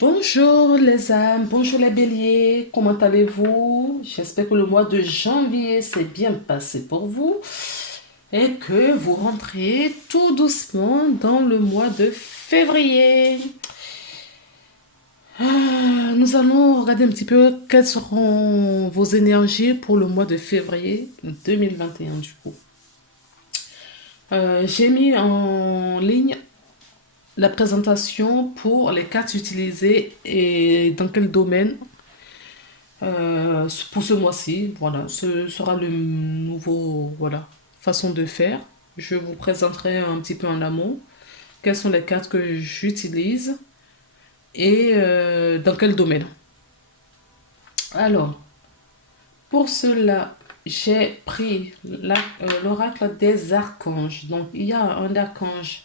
Bonjour les âmes, bonjour les béliers, comment allez-vous? J'espère que le mois de janvier s'est bien passé pour vous et que vous rentrez tout doucement dans le mois de février. Nous allons regarder un petit peu quelles seront vos énergies pour le mois de février 2021 du coup. J'ai mis en ligne la présentation pour les cartes utilisées et dans quel domaine pour ce mois-ci. Voilà, ce sera le nouveau, voilà, façon de faire. Je vous présenterai un petit peu en amont quelles sont les cartes que j'utilise et dans quel domaine. Alors, pour cela, j'ai pris l'oracle des archanges. Donc, il y a un archange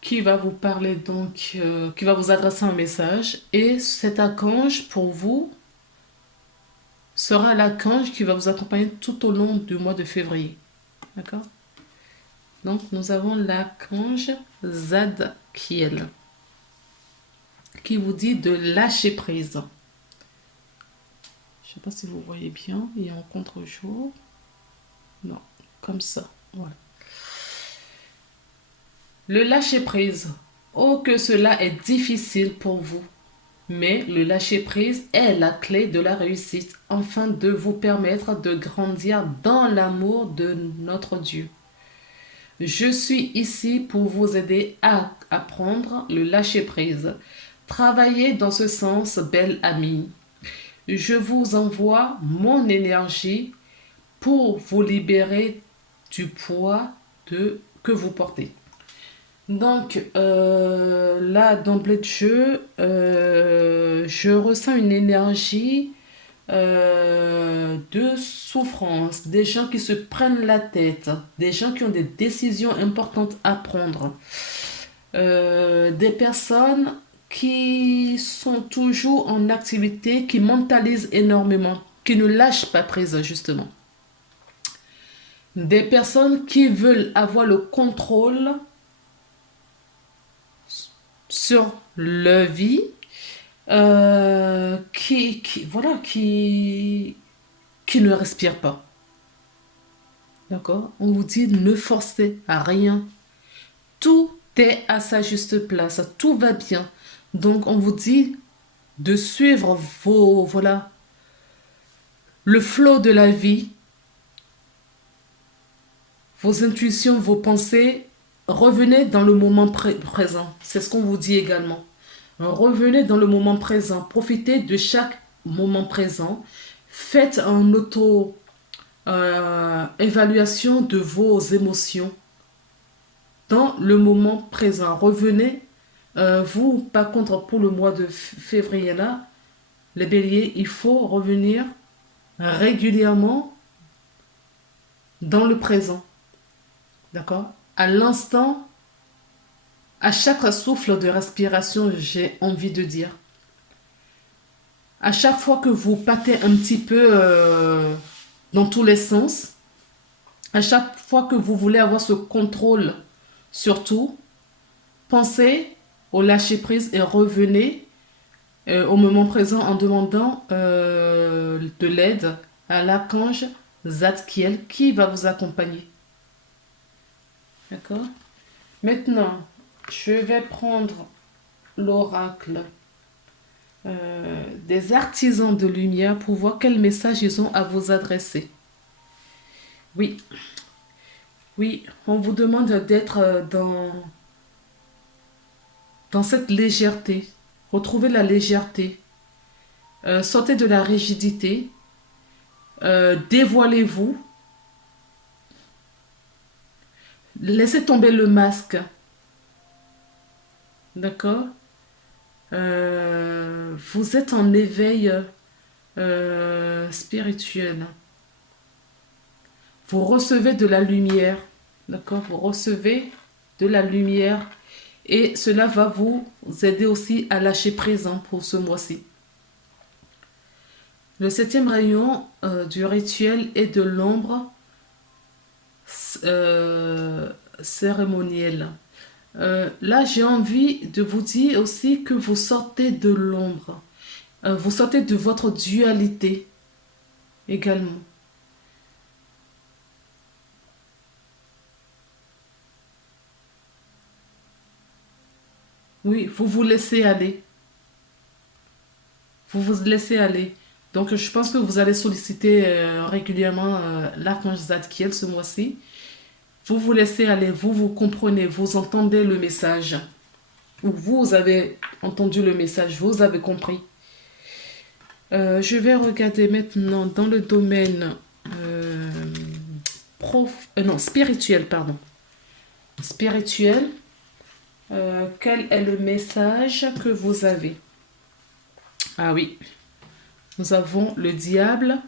qui va vous parler, donc, qui va vous adresser un message. Et cet archange, pour vous, sera l'archange qui va vous accompagner tout au long du mois de février. D'accord? Donc, nous avons l'archange Zadkiel qui vous dit de lâcher prise. Je ne sais pas si vous voyez bien, il y a un contre-jour. Non, comme ça. Voilà. Le lâcher prise. Oh, que cela est difficile pour vous. Mais le lâcher-prise est la clé de la réussite, afin de vous permettre de grandir dans l'amour de notre Dieu. Je suis ici pour vous aider à apprendre le lâcher-prise. Travaillez dans ce sens, belle amie. Je vous envoie mon énergie pour vous libérer du poids que vous portez. Donc là, d'emblée de jeu, je ressens une énergie de souffrance, des gens qui se prennent la tête, des gens qui ont des décisions importantes à prendre, des personnes qui sont toujours en activité, qui mentalisent énormément, qui ne lâchent pas prise justement. Des personnes qui veulent avoir le contrôle sur leur vie, voilà, qui ne respirent pas. D'accord? On vous dit ne forcez à rien. Tout est à sa juste place. Tout va bien. Donc, on vous dit de suivre voilà, le flot de la vie, vos intuitions, vos pensées. Revenez dans le moment présent. C'est ce qu'on vous dit également. Revenez dans le moment présent. Profitez de chaque moment présent. Faites un auto-évaluation de vos émotions dans le moment présent. Revenez. Vous, par contre, pour le mois de février là, les béliers, il faut revenir régulièrement dans le présent. D'accord? À l'instant, à chaque souffle de respiration, j'ai envie de dire. À chaque fois que vous partez un petit peu dans tous les sens, à chaque fois que vous voulez avoir ce contrôle sur tout, pensez au lâcher-prise et revenez au moment présent en demandant de l'aide à l'archange Zadkiel qui va vous accompagner. D'accord? Maintenant, je vais prendre l'oracle des artisans de lumière pour voir quel message ils ont à vous adresser. Oui, oui, on vous demande d'être dans cette légèreté. Retrouvez la légèreté. Sortez de la rigidité. Dévoilez-vous. Laissez tomber le masque. D'accord? Vous êtes en éveil spirituel. Vous recevez de la lumière. D'accord? Vous recevez de la lumière. Et cela va vous aider aussi à lâcher prise pour ce mois-ci. Le 7e rayon du rituel est de l'ombre cérémonielle. Là, j'ai envie de vous dire aussi que vous sortez de l'ombre. Vous sortez de votre dualité également. Oui, vous vous laissez aller. Vous vous laissez aller. Donc, je pense que vous allez solliciter régulièrement l'archange Zadkiel ce mois-ci. Vous vous laissez aller, vous vous comprenez, vous entendez le message. Ou vous avez entendu le message, vous avez compris. Je vais regarder maintenant dans le domaine euh, non, spirituel, pardon. Spirituel, quel est le message que vous avez? Ah oui, nous avons le diable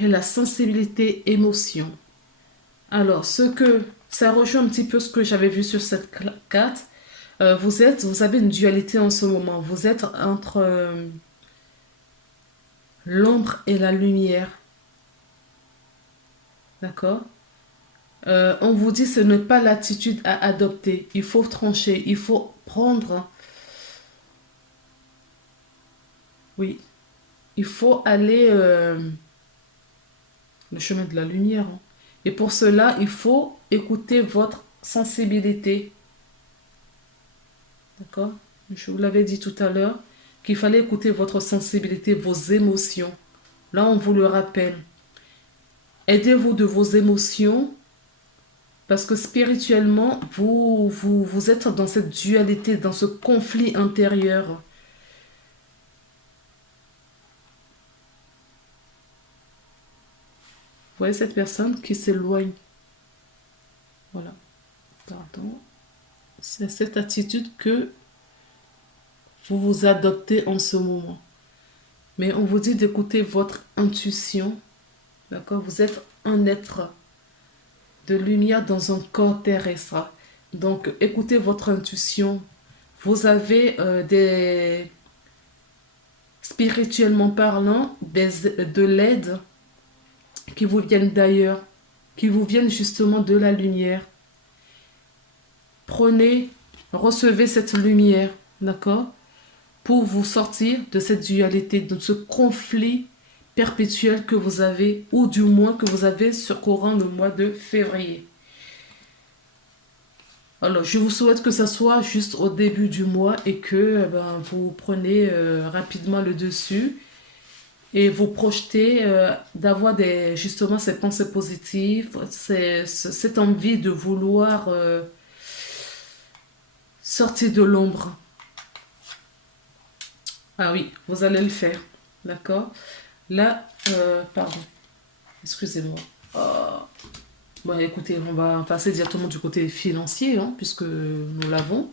et la sensibilité émotion. Alors, ça rejoint un petit peu ce que j'avais vu sur cette carte. Vous avez une dualité en ce moment. Vous êtes entre l'ombre et la lumière. D'accord? On vous dit ce n'est pas l'attitude à adopter. Il faut trancher. Il faut prendre. Oui. Il faut aller le chemin de la lumière, hein. Et pour cela, il faut écouter votre sensibilité. D'accord? Je vous l'avais dit tout à l'heure qu'il fallait écouter votre sensibilité, vos émotions. Là, on vous le rappelle. Aidez-vous de vos émotions parce que spirituellement, vous êtes dans cette dualité, dans ce conflit intérieur. Vous voyez cette personne qui s'éloigne. Voilà. Pardon. C'est cette attitude que vous vous adoptez en ce moment. Mais on vous dit d'écouter votre intuition. D'accord? Vous êtes un être de lumière dans un corps terrestre. Donc, écoutez votre intuition. Vous avez spirituellement parlant, de l'aide qui vous viennent d'ailleurs, qui vous viennent justement de la lumière. Prenez, recevez cette lumière, d'accord? Pour vous sortir de cette dualité, de ce conflit perpétuel que vous avez, ou du moins que vous avez sur courant le mois de février. Alors, je vous souhaite que ça soit juste au début du mois et que vous prenez rapidement le dessus et vous projetez d'avoir justement ces pensées positives, cette envie de vouloir sortir de l'ombre. Ah oui, vous allez le faire. D'accord? Là, pardon, excusez-moi. Oh. Bon, écoutez, on va passer directement du côté financier, hein, puisque nous l'avons.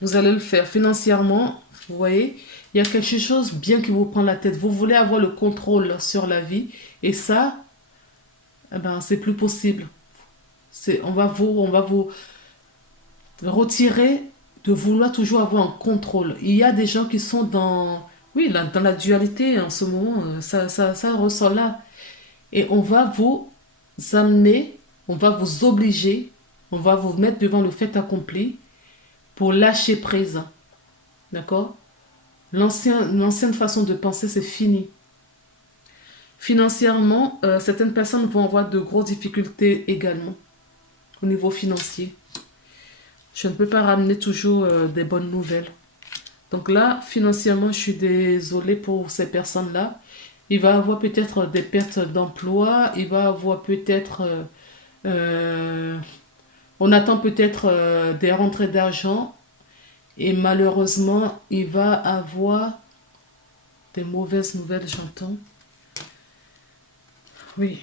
Vous allez le faire financièrement, vous voyez, il y a quelque chose bien qui vous prend la tête. Vous voulez avoir le contrôle sur la vie, et ça, eh ben, c'est plus possible. On va vous retirer de vouloir toujours avoir un contrôle. Il y a des gens qui sont oui, dans la dualité en ce moment, ça ressort là. Et on va vous amener, on va vous obliger, on va vous mettre devant le fait accompli pour lâcher prise. D'accord? L'ancienne façon de penser, c'est fini. Financièrement, certaines personnes vont avoir de grosses difficultés également au niveau financier. Je ne peux pas ramener toujours des bonnes nouvelles. Donc là, financièrement, je suis désolée pour ces personnes-là. Il va avoir peut-être des pertes d'emploi, il va avoir peut-être... on attend peut-être des rentrées d'argent et malheureusement, il va avoir des mauvaises nouvelles, j'entends. Oui,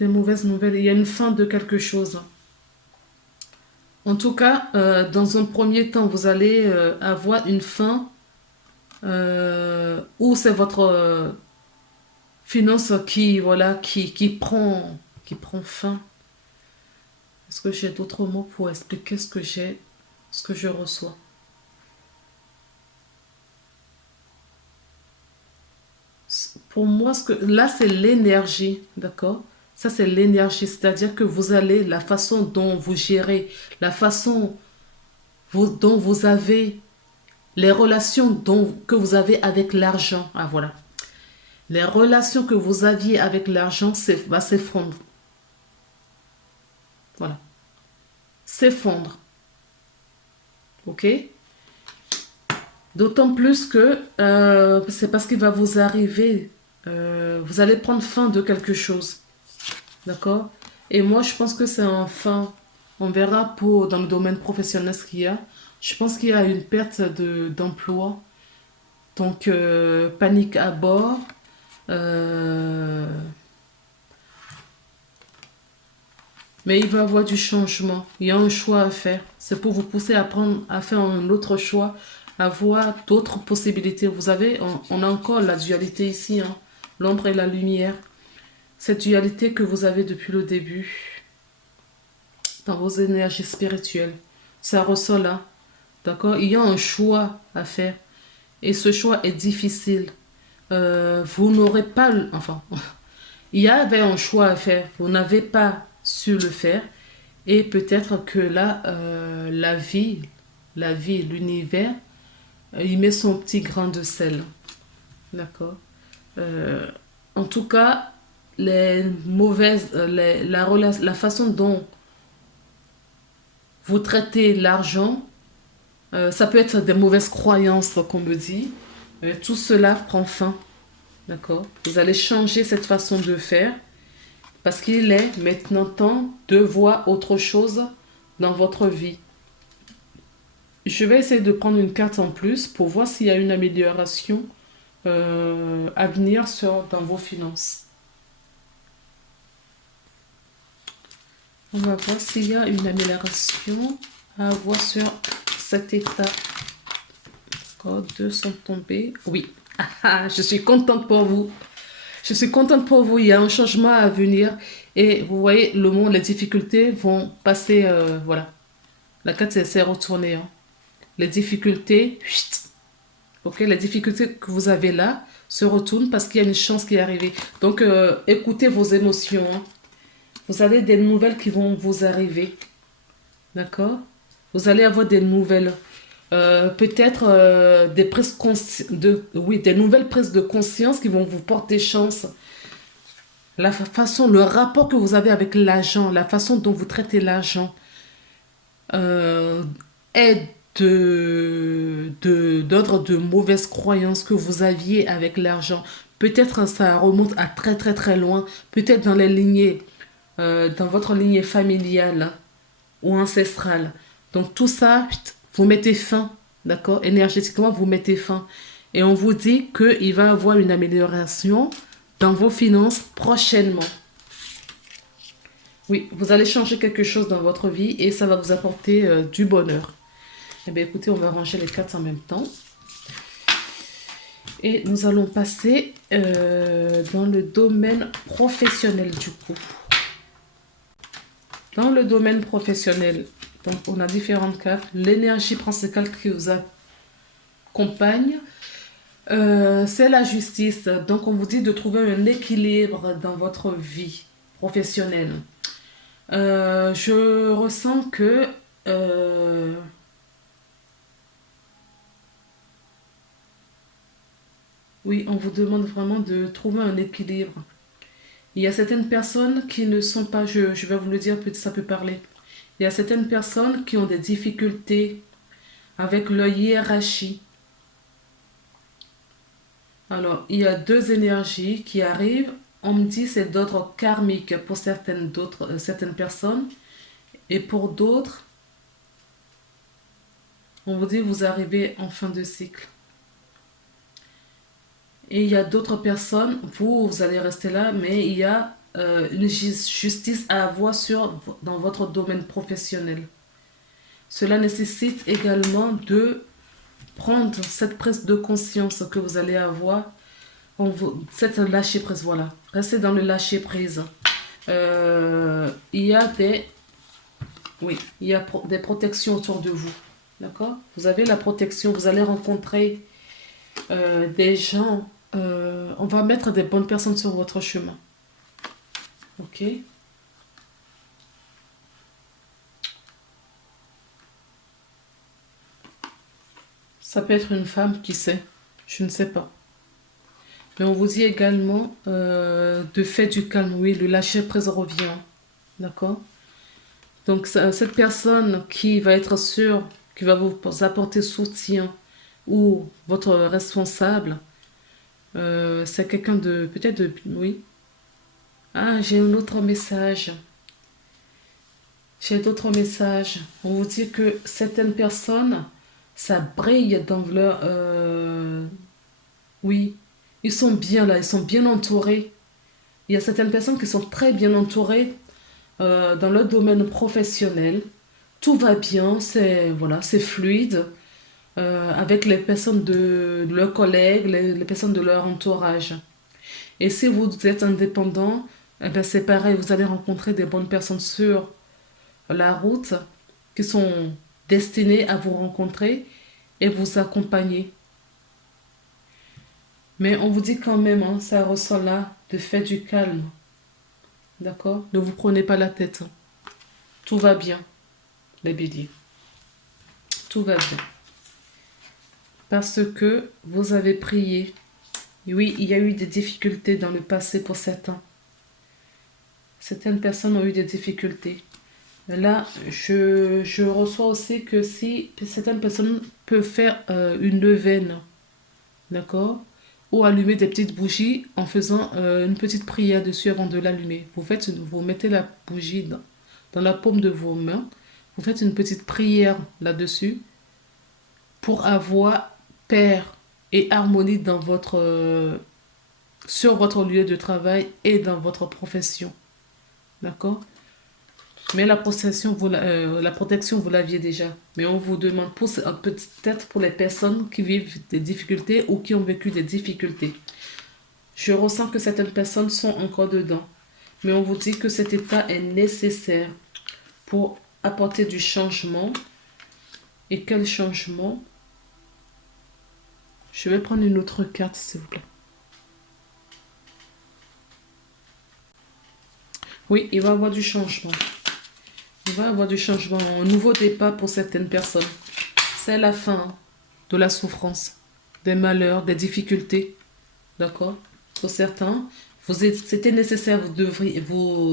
des mauvaises nouvelles. Il y a une fin de quelque chose. En tout cas, dans un premier temps, vous allez avoir une fin où c'est votre finance voilà, qui prend fin. Est-ce que j'ai d'autres mots pour expliquer ce que je reçois? Pour moi, là, c'est l'énergie, d'accord? Ça, c'est l'énergie. C'est-à-dire que vous allez, la façon dont vous gérez, la façon dont vous avez, les relations que vous avez avec l'argent. Ah, voilà. Les relations que vous aviez avec l'argent va s'effondrer. Voilà. S'effondre. OK? D'autant plus que c'est parce qu'il va vous arriver, vous allez prendre fin de quelque chose. D'accord? Et moi, je pense que c'est un fin. On verra dans le domaine professionnel ce qu'il y a. Je pense qu'il y a une perte d'emploi. Donc, panique à bord. Euh, mais il va y avoir du changement. Il y a un choix à faire. C'est pour vous pousser à faire un autre choix, à voir d'autres possibilités. Vous savez, on a encore la dualité ici, hein, l'ombre et la lumière. Cette dualité que vous avez depuis le début dans vos énergies spirituelles. Ça ressort là. D'accord? Il y a un choix à faire. Et ce choix est difficile. Vous n'aurez pas... Enfin, il y avait un choix à faire. Vous n'avez pas su le faire. Et peut-être que là, la vie, l'univers, il met son petit grain de sel. D'accord? En tout cas, les mauvaises... la façon dont vous traitez l'argent, ça peut être des mauvaises croyances qu'on me dit. Tout cela prend fin. D'accord? Vous allez changer cette façon de faire parce qu'il est maintenant temps de voir autre chose dans votre vie. Je vais essayer de prendre une carte en plus pour voir s'il y a une amélioration à venir dans vos finances. On va voir s'il y a une amélioration à avoir sur cet état. D'accord, 2 sont tombés. Oui. Je suis contente pour vous. Je suis contente pour vous. Il y a un changement à venir. Et vous voyez, le monde, les difficultés vont passer. Voilà. La carte s'est retournée. Hein. Les difficultés, ok, les difficultés que vous avez là se retournent parce qu'il y a une chance qui est arrivée. Donc, écoutez vos émotions. Hein. Vous avez des nouvelles qui vont vous arriver. D'accord? Vous allez avoir des nouvelles. Peut-être des nouvelles prises de conscience qui vont vous porter chance. La façon, le rapport que vous avez avec l'argent, la façon dont vous traitez l'argent est d'ordre de mauvaises croyances que vous aviez avec l'argent. Peut-être ça remonte à très très très loin. Peut-être dans les lignées, dans votre lignée familiale ou ancestrale. Donc tout ça, vous mettez fin, d'accord? Énergétiquement, vous mettez fin. Et on vous dit qu'il va y avoir une amélioration dans vos finances prochainement. Oui, vous allez changer quelque chose dans votre vie et ça va vous apporter du bonheur. Eh bien, écoutez, on va ranger les cartes en même temps. Et nous allons passer dans le domaine professionnel du coup. Dans le domaine professionnel, donc on a différentes cartes. L'énergie principale qui vous accompagne, c'est la justice. Donc on vous dit de trouver un équilibre dans votre vie professionnelle. Je ressens que oui, on vous demande vraiment de trouver un équilibre. Il y a certaines personnes qui ne sont pas, je vais vous le dire, peut-être ça peut parler. Il y a certaines personnes qui ont des difficultés avec leur hiérarchie. Alors, il y a 2 énergies qui arrivent. On me dit c'est d'ordre karmique pour certaines personnes. Et pour d'autres, on vous dit vous arrivez en fin de cycle. Et il y a d'autres personnes, vous allez rester là, mais il y a une justice à avoir dans votre domaine professionnel. Cela nécessite également de prendre cette prise de conscience que vous allez avoir, cette lâcher prise, voilà. Restez dans le lâcher prise. Il y a des protections autour de vous. D'accord? Vous avez la protection, vous allez rencontrer des gens. On va mettre des bonnes personnes sur votre chemin. Ok. Ça peut être une femme, qui sait? Je ne sais pas. Mais on vous dit également de fait du calme. Oui, le lâcher prise revient. D'accord? Donc, cette personne qui va être sûre, qui va vous apporter soutien, ou votre responsable, c'est quelqu'un de, peut-être de, oui. Ah, j'ai un autre message. J'ai d'autres messages. On vous dit que certaines personnes, ça brille dans leur... oui, ils sont bien là, ils sont bien entourés. Il y a certaines personnes qui sont très bien entourées dans leur domaine professionnel. Tout va bien, c'est voilà, c'est fluide avec les personnes de leurs collègues, les personnes de leur entourage. Et si vous êtes indépendant, eh ben c'est pareil, vous allez rencontrer des bonnes personnes sur la route qui sont destinées à vous rencontrer et vous accompagner. Mais on vous dit quand même, hein, ça ressent là de fait du calme. D'accord? Ne vous prenez pas la tête. Tout va bien, les béliers. Tout va bien. Parce que vous avez prié. Oui, il y a eu des difficultés dans le passé pour certains. Certaines personnes ont eu des difficultés. Là, je reçois aussi que si certaines personnes peuvent faire une neuvaine, d'accord? Ou allumer des petites bougies en faisant une petite prière dessus avant de l'allumer. Vous mettez la bougie dans la paume de vos mains. Vous faites une petite prière là-dessus pour avoir paix et harmonie dans sur votre lieu de travail et dans votre profession. D'accord? Mais la protection, vous l'aviez déjà. Mais on vous demande peut-être pour les personnes qui vivent des difficultés ou qui ont vécu des difficultés. Je ressens que certaines personnes sont encore dedans. Mais on vous dit que cet état est nécessaire pour apporter du changement. Et quel changement? Je vais prendre une autre carte, s'il vous plaît. Oui, il va y avoir du changement. Il va y avoir du changement, un nouveau départ pour certaines personnes. C'est la fin de la souffrance, des malheurs, des difficultés. D'accord? Pour certains, c'était nécessaire,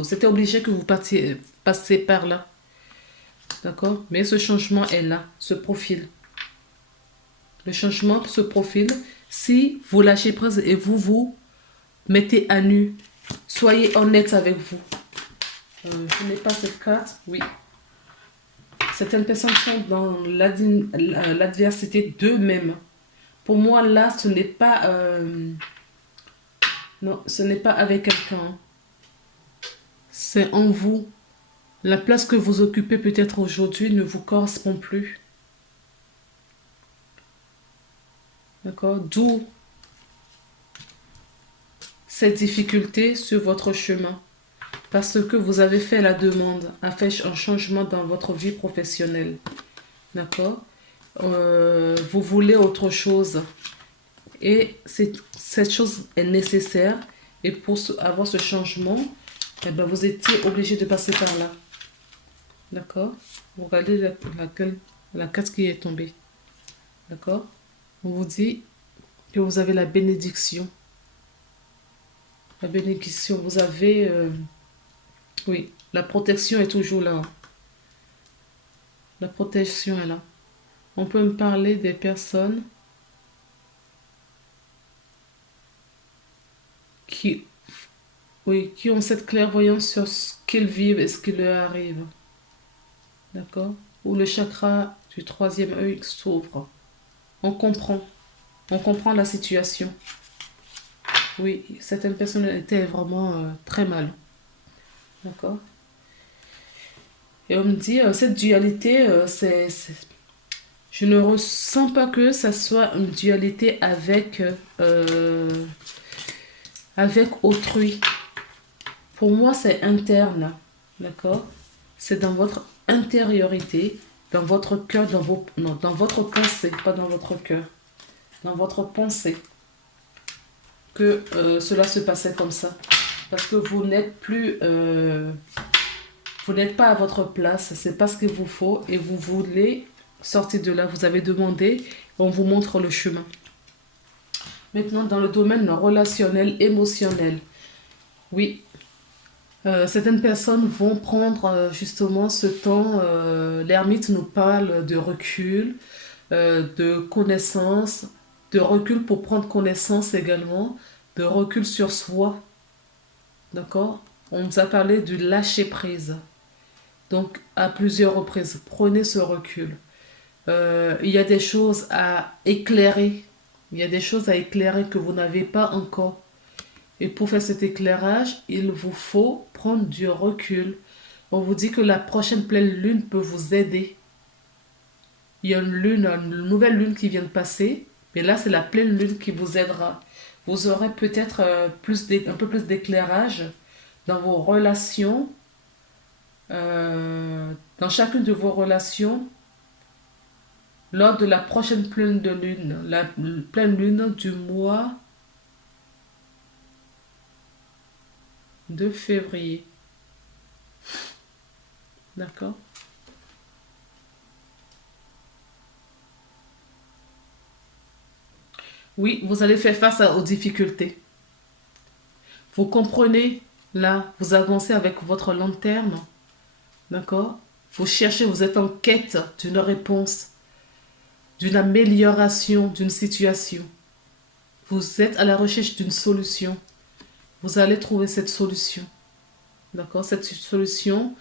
c'était obligé que vous passiez par là. D'accord? Mais ce changement est là, ce profil. Le changement se profile si vous lâchez prise et vous vous mettez à nu. Soyez honnête avec vous. Je n'ai pas cette carte. Oui. Certaines personnes sont dans l'adversité d'eux-mêmes. Pour moi, là, ce n'est pas... non, ce n'est pas avec quelqu'un. C'est en vous. La place que vous occupez peut-être aujourd'hui ne vous correspond plus. D'accord? D'où ces difficultés sur votre chemin. Parce que vous avez fait la demande, a fait un changement dans votre vie professionnelle. D'accord? Vous voulez autre chose. Et cette chose est nécessaire. Et pour avoir ce changement, eh ben, vous étiez obligé de passer par là. D'accord? Vous regardez la carte qui est tombée. D'accord? On vous dit que vous avez la bénédiction. La bénédiction, vous avez... oui, la protection est toujours là. La protection est là. On peut me parler des personnes qui, oui, qui ont cette clairvoyance sur ce qu'ils vivent et ce qui leur arrive. D'accord? Où le chakra du troisième œil s'ouvre. On comprend. On comprend la situation. Oui, certaines personnes étaient vraiment très mal. D'accord? Et on me dit, cette dualité, je ne ressens pas que ça soit une dualité avec autrui. Pour moi, c'est interne. D'accord? C'est dans votre intériorité, dans votre cœur, non, dans votre pensée, pas dans votre cœur, dans votre pensée, que cela se passait comme ça. parce que vous n'êtes pas à votre place, c'est pas ce qu'il vous faut et vous voulez sortir de là. Vous avez demandé, on vous montre le chemin. Maintenant, dans le domaine relationnel, émotionnel, oui, certaines personnes vont prendre justement ce temps. L'ermite nous parle de recul, de connaissance, de recul pour prendre connaissance également, de recul sur soi. D'accord? On nous a parlé du lâcher prise. Donc, à plusieurs reprises, prenez ce recul. Il y a des choses à éclairer. Il y a des choses à éclairer que vous n'avez pas encore. Et pour faire cet éclairage, il vous faut prendre du recul. On vous dit que la prochaine pleine lune peut vous aider. Il y a une nouvelle lune qui vient de passer, mais là, c'est la pleine lune qui vous aidera. Vous aurez peut-être un peu plus d'éclairage dans vos relations, dans chacune de vos relations, lors de la prochaine pleine de lune, la pleine lune du mois de février. D'accord? Oui, vous allez faire face aux difficultés. Vous comprenez, là, vous avancez avec votre lanterne, d'accord? Vous cherchez, vous êtes en quête d'une réponse, d'une amélioration d'une situation. Vous êtes à la recherche d'une solution. Vous allez trouver cette solution, d'accord? Cette solution,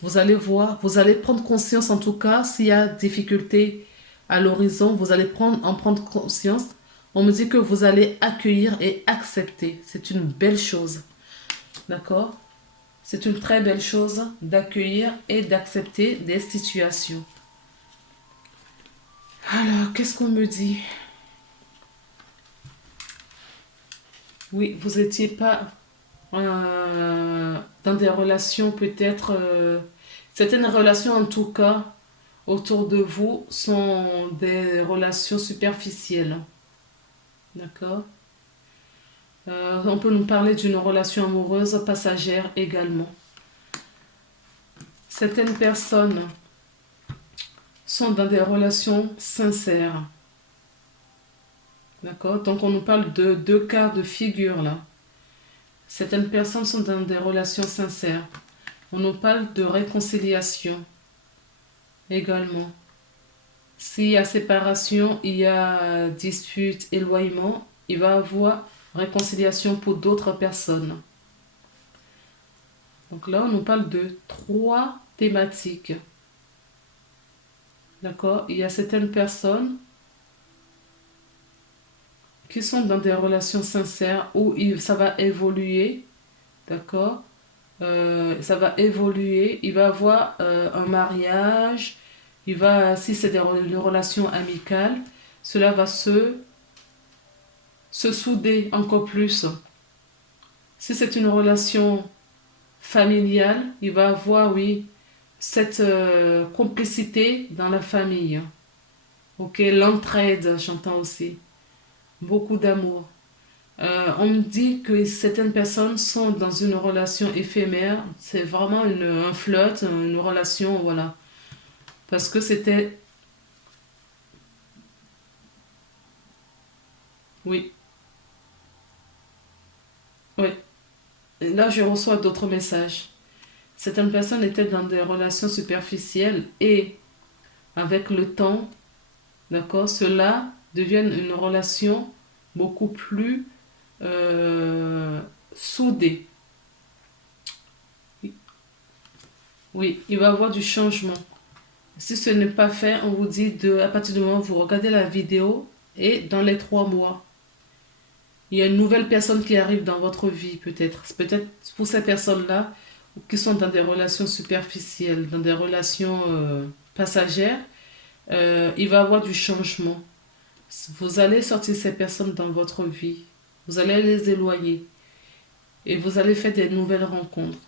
vous allez voir, vous allez prendre conscience en tout cas, s'il y a difficulté à l'horizon, vous allez en prendre conscience. On me dit que vous allez accueillir et accepter. C'est une belle chose. D'accord? C'est une très belle chose d'accueillir et d'accepter des situations. Alors, qu'est-ce qu'on me dit? Oui, vous n'étiez pas dans des relations peut-être... certaines relations en tout cas autour de vous sont des relations superficielles. D'accord? On peut nous parler d'une relation amoureuse passagère également. Certaines personnes sont dans des relations sincères. D'accord? Donc on nous parle de deux cas de figure là. Certaines personnes sont dans des relations sincères. On nous parle de réconciliation également. S'il y a séparation, il y a dispute, éloignement, il va y avoir réconciliation pour d'autres personnes. Donc là, on nous parle de 3 thématiques. D'accord? Il y a certaines personnes qui sont dans des relations sincères où ça va évoluer. D'accord? Ça va évoluer. Il va y avoir un mariage. Si c'est une relation amicale, cela va se souder encore plus. Si c'est une relation familiale, il va y avoir, oui, cette complicité dans la famille. Ok, l'entraide, j'entends aussi. Beaucoup d'amour. On me dit que certaines personnes sont dans une relation éphémère. C'est vraiment un flirt, une relation, voilà. Parce que c'était... Oui, oui. Et là, je reçois d'autres messages. Certaines personnes étaient dans des relations superficielles et avec le temps, d'accord, cela devient une relation beaucoup plus soudée. Oui, il va y avoir du changement. Si ce n'est pas fait, on vous dit à partir du moment où vous regardez la vidéo et dans les 3 mois, il y a une nouvelle personne qui arrive dans votre vie peut-être. C'est peut-être pour ces personnes-là qui sont dans des relations superficielles, dans des relations passagères, il va y avoir du changement. Vous allez sortir ces personnes dans votre vie. Vous allez les éloigner. Et vous allez faire des nouvelles rencontres.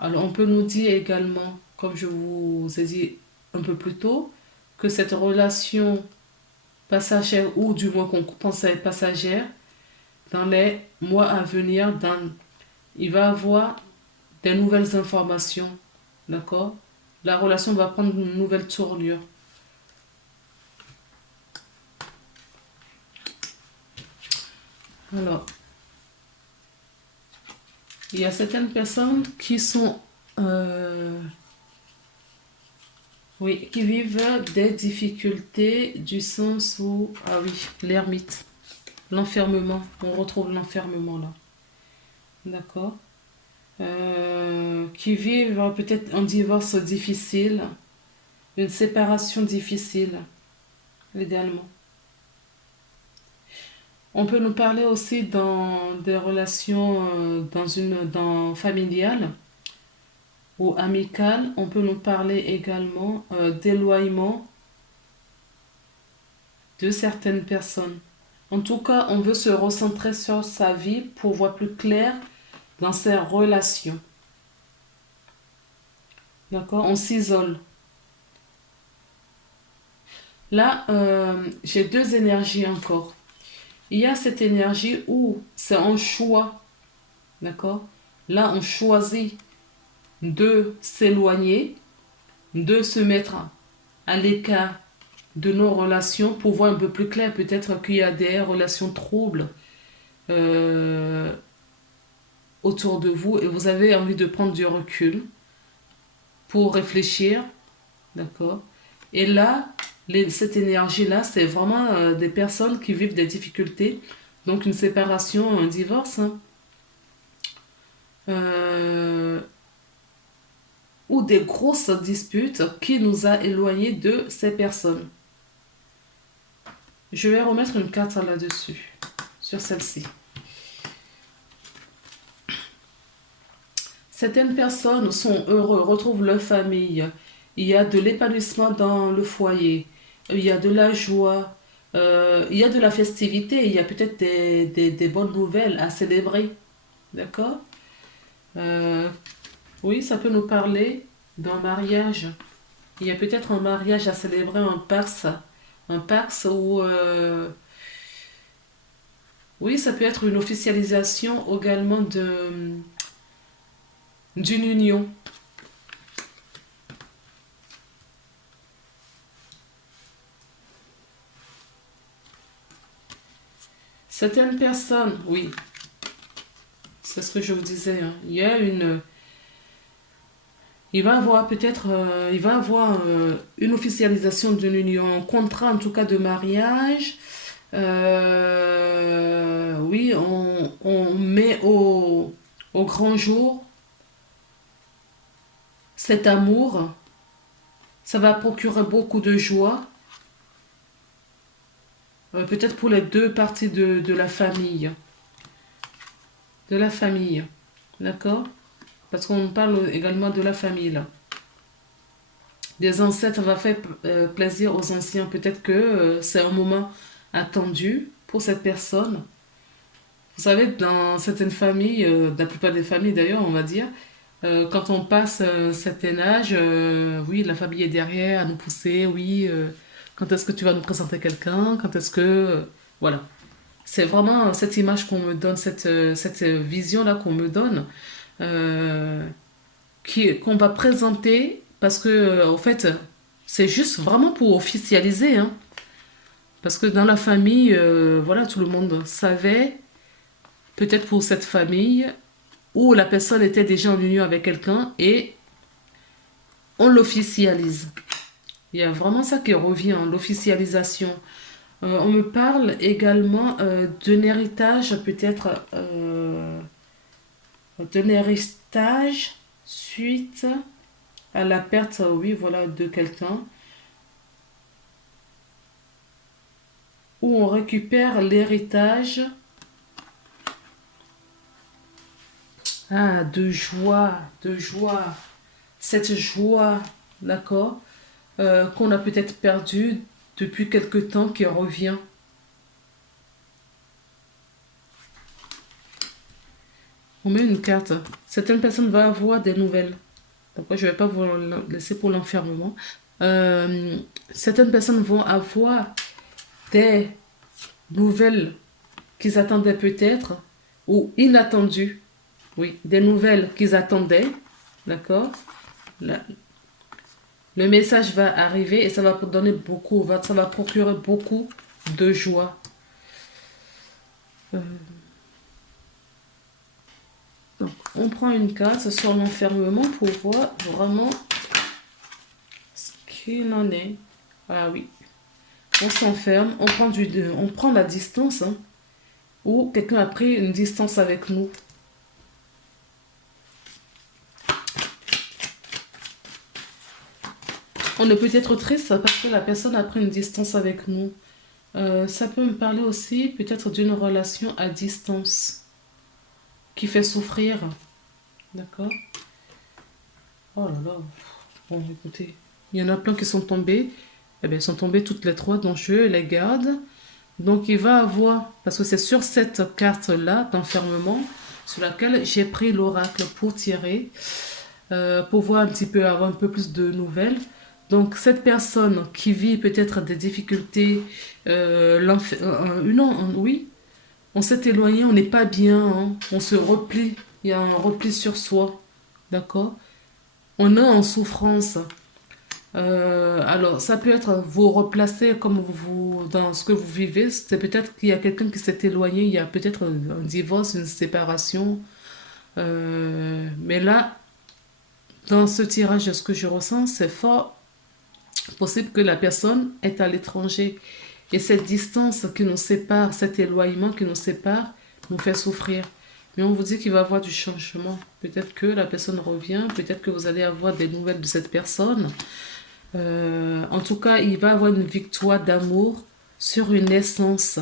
Alors, on peut nous dire également, comme je vous ai dit un peu plus tôt, que cette relation passagère, ou du moins qu'on pense à être passagère, dans les mois à venir, il va avoir des nouvelles informations. D'accord? La relation va prendre une nouvelle tournure. Alors, il y a certaines personnes qui sont, oui, qui vivent des difficultés du sens où, ah oui, l'ermite, l'enfermement, on retrouve l'enfermement là, d'accord? Qui vivent peut-être un divorce difficile, une séparation difficile, également. On peut nous parler aussi dans des relations familiales ou amicales. On peut nous parler également d'éloignement de certaines personnes. En tout cas, on veut se recentrer sur sa vie pour voir plus clair dans ses relations. D'accord? On s'isole. Là, j'ai deux énergies encore. Il y a cette énergie où c'est un choix. D'accord? Là, on choisit de s'éloigner, de se mettre à l'écart de nos relations pour voir un peu plus clair. Peut-être qu'il y a des relations troubles euh, autour de vous et vous avez envie de prendre du recul pour réfléchir, d'accord? Et là, cette énergie-là, c'est vraiment des personnes qui vivent des difficultés, donc une séparation, un divorce, hein. Euh, ou des grosses disputes qui nous a éloignés de ces personnes. Je vais remettre une carte là-dessus, sur celle-ci. Certaines personnes sont heureuses, retrouvent leur famille. Il y a de l'épanouissement dans le foyer. Il y a de la joie. Il y a de la festivité. Il y a peut-être des bonnes nouvelles à célébrer. D'accord? Euh, oui, ça peut nous parler d'un mariage. Il y a peut-être un mariage à célébrer, un Pax. Un Pax où... oui, ça peut être une officialisation également d'une union. Certaines personnes, oui, c'est ce que je vous disais, hein. Il va avoir peut-être, il va avoir une officialisation d'une union, un contrat en tout cas de mariage. Oui, on met au grand jour cet amour. Ça va procurer beaucoup de joie, peut-être pour les deux parties de la famille. De la famille, d'accord? Parce qu'on parle également de la famille là. Des ancêtres, va faire plaisir aux anciens. Peut-être que c'est un moment attendu pour cette personne. Vous savez, dans certaines familles, la plupart des familles d'ailleurs, on va dire, quand on passe certain âge, oui, la famille est derrière à nous pousser, oui, quand est-ce que tu vas nous présenter quelqu'un, quand est-ce que... voilà. C'est vraiment cette image qu'on me donne, cette vision-là qu'on me donne, euh, qu'on va présenter parce que, en fait, c'est juste vraiment pour officialiser, hein. Parce que dans la famille, voilà, tout le monde savait, peut-être pour cette famille, où la personne était déjà en union avec quelqu'un et on l'officialise. Il y a vraiment ça qui revient, hein, l'officialisation. On me parle également d'un héritage, peut-être d'un héritage suite à la perte, oui, voilà, de quelqu'un, où on récupère l'héritage, de joie, de joie. Cette joie, d'accord, qu'on a peut-être perdue depuis quelque temps qui revient. On met une carte. Certaines personnes vont avoir des nouvelles. Donc, je ne vais pas vous laisser pour l'enfermement. Certaines personnes vont avoir des nouvelles qu'ils attendaient peut-être ou inattendues. oui, des nouvelles qu'ils attendaient, d'accord? Là, le message va arriver et ça va donner beaucoup, ça va procurer beaucoup de joie. Euh, donc, on prend une carte sur l'enfermement pour voir vraiment ce qu'il en est. Ah oui, on s'enferme, on prend la distance, hein, ou quelqu'un a pris une distance avec nous. On est peut-être triste parce que la personne a pris une distance avec nous. Ça peut me parler aussi peut-être d'une relation à distance qui fait souffrir. D'accord? Oh là là. Bon, écoutez, il y en a plein qui sont tombés. Eh bien, ils sont tombés toutes les trois, donc je les garde. Donc, il va avoir, parce que c'est sur cette carte-là d'enfermement, sur laquelle j'ai pris l'oracle pour tirer, pour voir un petit peu, avoir un peu plus de nouvelles. Donc, cette personne qui vit peut-être des difficultés, non, oui, on s'est éloigné, on n'est pas bien, hein, on se replie, il y a un repli sur soi, d'accord? On est en souffrance. Alors, ça peut être vous replacer comme vous dans ce que vous vivez. C'est peut-être qu'il y a quelqu'un qui s'est éloigné, il y a peut-être un divorce, une séparation. Mais là, dans ce tirage, ce que je ressens, c'est fort possible que la personne est à l'étranger. Et cette distance qui nous sépare, cet éloignement qui nous sépare, nous fait souffrir. Mais on vous dit qu'il va y avoir du changement. Peut-être que la personne revient, peut-être que vous allez avoir des nouvelles de cette personne. En tout cas, il va y avoir une victoire d'amour sur une naissance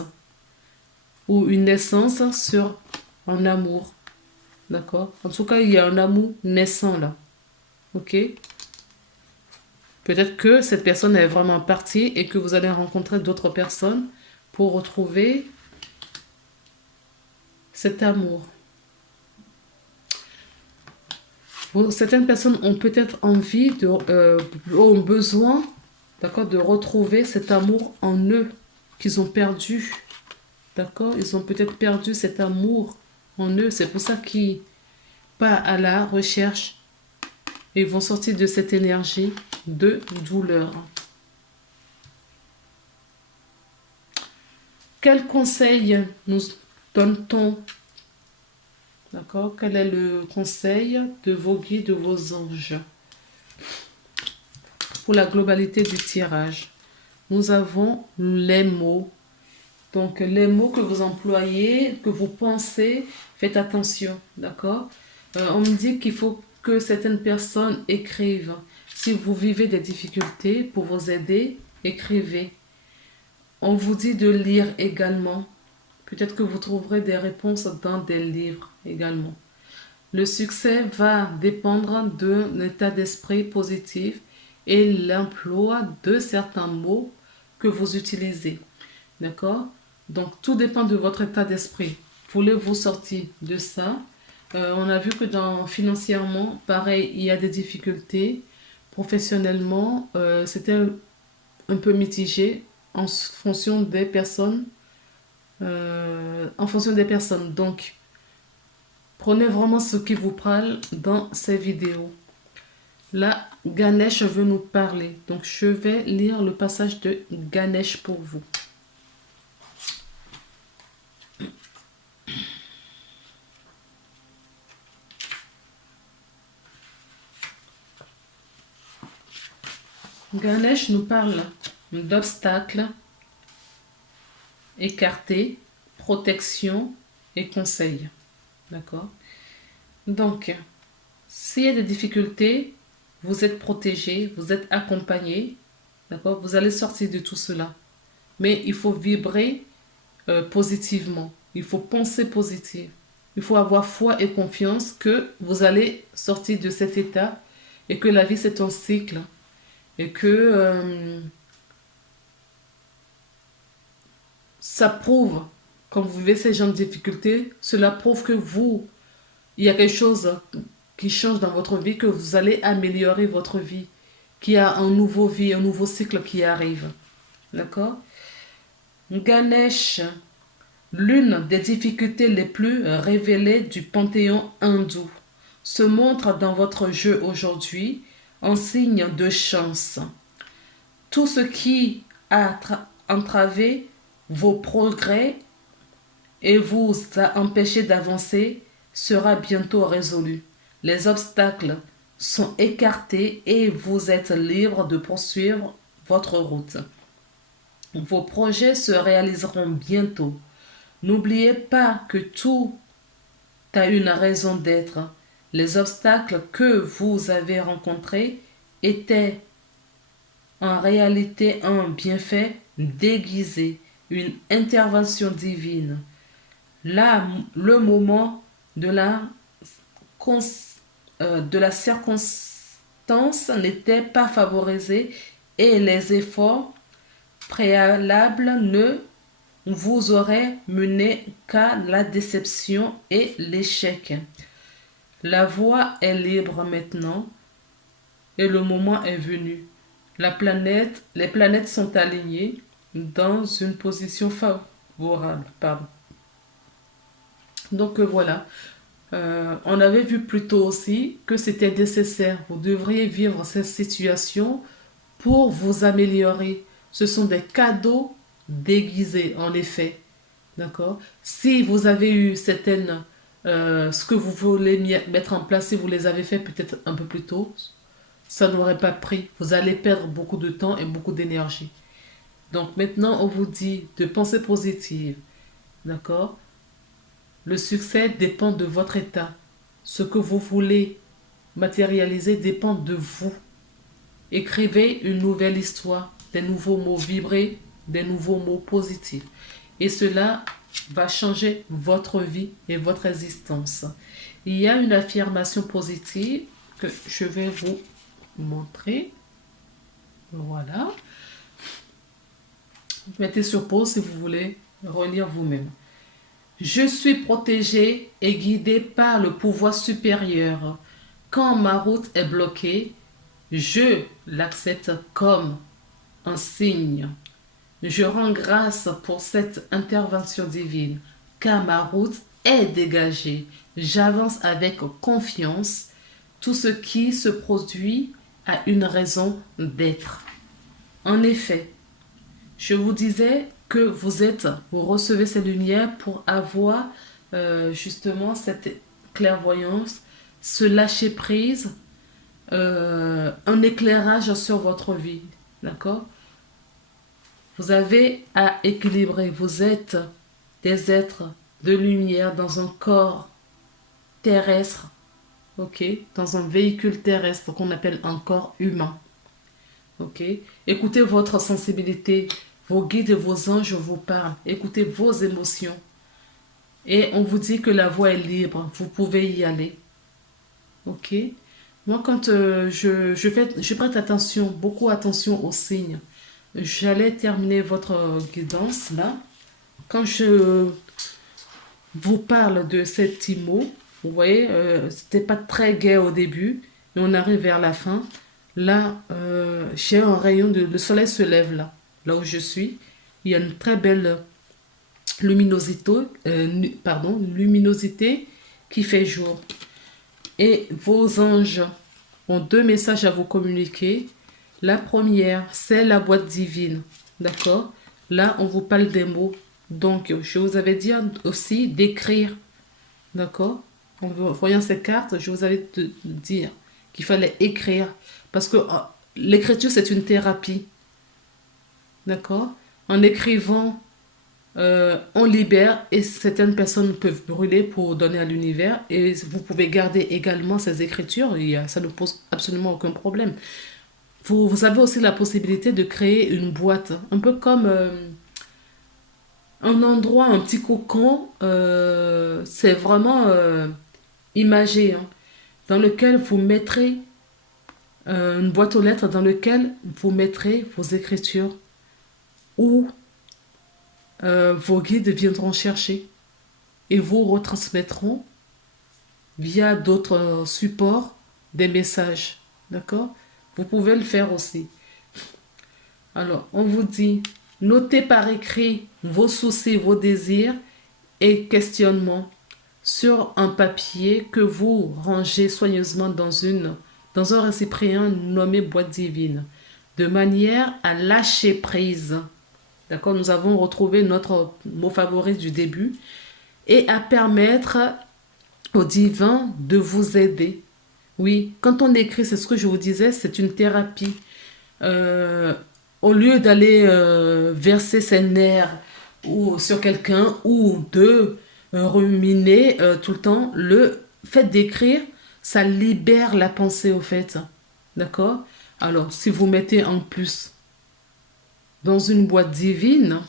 ou une naissance sur un amour. D'accord? En tout cas, il y a un amour naissant là. Ok? Peut-être que cette personne est vraiment partie et que vous allez rencontrer d'autres personnes pour retrouver cet amour. Bon, certaines personnes ont peut-être envie, ont besoin, d'accord, de retrouver cet amour en eux qu'ils ont perdu. D'accord? Ils ont peut-être perdu cet amour en eux. C'est pour ça qu'ils partent à la recherche et vont sortir de cette énergie de douleur. Quel conseil nous donne-t-on? D'accord? Quel est le conseil de vos guides, de vos anges? Pour la globalité du tirage, nous avons les mots. Donc, les mots que vous employez, que vous pensez, faites attention. D'accord? On me dit qu'il faut que certaines personnes écrivent. Si vous vivez des difficultés, pour vous aider, écrivez. On vous dit de lire également. Peut-être que vous trouverez des réponses dans des livres également. Le succès va dépendre d'un état d'esprit positif et l'emploi de certains mots que vous utilisez. D'accord? Donc, tout dépend de votre état d'esprit. Voulez-vous sortir de ça? On a vu que financièrement, pareil, il y a des difficultés. Professionnellement, c'était un peu mitigé en fonction des personnes. Donc, prenez vraiment ce qui vous parle dans ces vidéos. Là, Ganesh veut nous parler. Donc, je vais lire le passage de Ganesh pour vous. Ganesh nous parle d'obstacles, écartés, protection et conseils. D'accord? Donc, s'il y a des difficultés, vous êtes protégé, vous êtes accompagné. D'accord? Vous allez sortir de tout cela. Mais il faut vibrer positivement. Il faut penser positif. Il faut avoir foi et confiance que vous allez sortir de cet état et que la vie c'est un cycle. Et que ça prouve, quand vous vivez ces genres de difficultés, cela prouve que il y a quelque chose qui change dans votre vie, que vous allez améliorer votre vie, qu'il y a un nouveau cycle qui arrive. D'accord? Ganesh L'une des difficultés les plus révélées du panthéon hindou se montre dans votre jeu aujourd'hui en signe de chance. Tout ce qui a entravé vos progrès et vous a empêché d'avancer sera bientôt résolu. Les obstacles sont écartés et vous êtes libre de poursuivre votre route. Vos projets se réaliseront bientôt. N'oubliez pas que tout a une raison d'être. Les obstacles que vous avez rencontrés étaient en réalité un bienfait déguisé, une intervention divine. Là, le moment de la circonstance n'était pas favorisé et les efforts préalables ne vous auraient mené qu'à la déception et l'échec. La voie est libre maintenant et le moment est venu. Les planètes sont alignées dans une position favorable. Pardon. Donc voilà. On avait vu plus tôt aussi que c'était nécessaire. Vous devriez vivre cette situation pour vous améliorer. Ce sont des cadeaux déguisés, en effet. D'accord? Si vous avez eu ce que vous voulez mettre en place, si vous les avez fait peut-être un peu plus tôt, ça n'aurait pas pris. Vous allez perdre beaucoup de temps et beaucoup d'énergie. Donc maintenant, on vous dit de penser positive. D'accord? Le succès dépend de votre état. Ce que vous voulez matérialiser dépend de vous. Écrivez une nouvelle histoire, des nouveaux mots, vibrez des nouveaux mots positifs. Et cela va changer votre vie et votre existence. Il y a une affirmation positive que je vais vous montrer. Voilà. Mettez sur pause si vous voulez relire vous-même. Je suis protégé et guidé par le pouvoir supérieur. Quand ma route est bloquée, je l'accepte comme un signe. Je rends grâce pour cette intervention divine, car ma route est dégagée. J'avance avec confiance. Tout ce qui se produit a une raison d'être. En effet, je vous disais que vous recevez ces lumières pour avoir justement cette clairvoyance, ce lâcher prise, un éclairage sur votre vie. D'accord? Vous avez à équilibrer. Vous êtes des êtres de lumière dans un corps terrestre, ok? Dans un véhicule terrestre qu'on appelle un corps humain. Ok? Écoutez votre sensibilité. Vos guides et vos anges vous parlent. Écoutez vos émotions. Et on vous dit que la voie est libre. Vous pouvez y aller. Ok? Moi, quand je prête attention, beaucoup attention aux signes. J'allais terminer votre guidance là. Quand je vous parle de cet IMO, vous voyez, c'était pas très gai au début, mais on arrive vers la fin. Là, j'ai un rayon le soleil se lève là où je suis. Il y a une très belle luminosité qui fait jour. Et vos anges ont deux messages à vous communiquer. La première, c'est la boîte divine. D'accord? Là, on vous parle des mots. Donc, je vous avais dit aussi d'écrire. D'accord? En voyant ces cartes, je vous avais dit qu'il fallait écrire. Parce que l'écriture, c'est une thérapie. D'accord? En écrivant, on libère et certaines personnes peuvent brûler pour donner à l'univers. Et vous pouvez garder également ces écritures. Ça ne pose absolument aucun problème. Vous avez aussi la possibilité de créer une boîte. Un peu comme un endroit, un petit cocon. C'est vraiment imagé. Hein, dans lequel vous mettrez une boîte aux lettres dans laquelle vous mettrez vos écritures ou vos guides viendront chercher et vous retransmettront via d'autres supports des messages. D'accord? Vous pouvez le faire aussi. Alors, on vous dit, notez par écrit vos soucis, vos désirs et questionnements sur un papier que vous rangez soigneusement dans un récipient nommé boîte divine, de manière à lâcher prise. D'accord? Nous avons retrouvé notre mot favori du début et à permettre au divin de vous aider. Oui, quand on écrit, c'est ce que je vous disais, c'est une thérapie. Euh, Au lieu d'aller verser ses nerfs ou sur quelqu'un ou de ruminer tout le temps, le fait d'écrire, ça libère la pensée au fait. D'accord? Alors, si vous mettez en plus dans une boîte divine,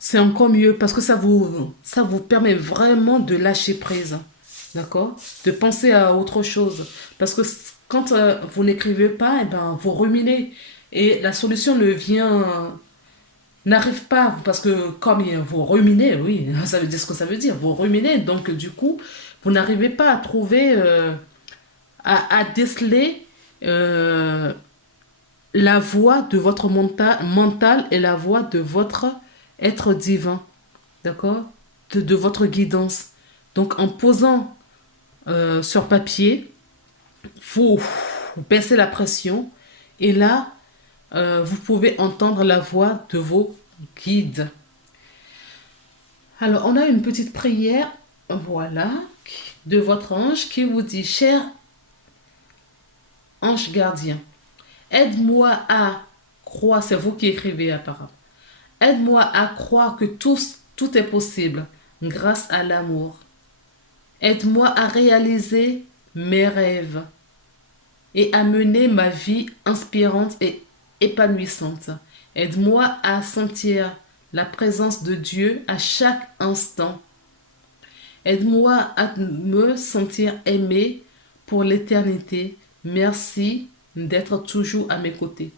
c'est encore mieux parce que ça vous permet vraiment de lâcher prise. D'accord? De penser à autre chose. Parce que quand vous n'écrivez pas, eh ben, vous ruminez. Et la solution n'arrive pas. Parce que comme vous ruminez, oui, ça veut dire ce que ça veut dire. Vous ruminez. Donc, du coup, vous n'arrivez pas à trouver, à déceler la voix de votre mental et la voix de votre être divin. D'accord? De votre guidance. Donc, en posant sur papier, vous baissez la pression et là, vous pouvez entendre la voix de vos guides. Alors, on a une petite prière, voilà, de votre ange qui vous dit, cher ange gardien, aide-moi à croire, c'est vous qui écrivez apparemment, aide-moi à croire que tout est possible grâce à l'amour. Aide-moi à réaliser mes rêves et à mener ma vie inspirante et épanouissante. Aide-moi à sentir la présence de Dieu à chaque instant. Aide-moi à me sentir aimé pour l'éternité. Merci d'être toujours à mes côtés.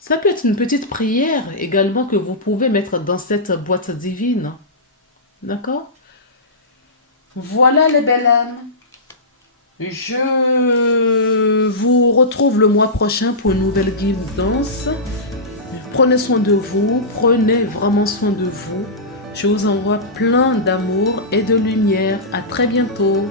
Ça peut être une petite prière également que vous pouvez mettre dans cette boîte divine. D'accord? Voilà les belles âmes. Je vous retrouve le mois prochain pour une nouvelle guidance. Prenez soin de vous, prenez vraiment soin de vous. Je vous envoie plein d'amour et de lumière. À très bientôt.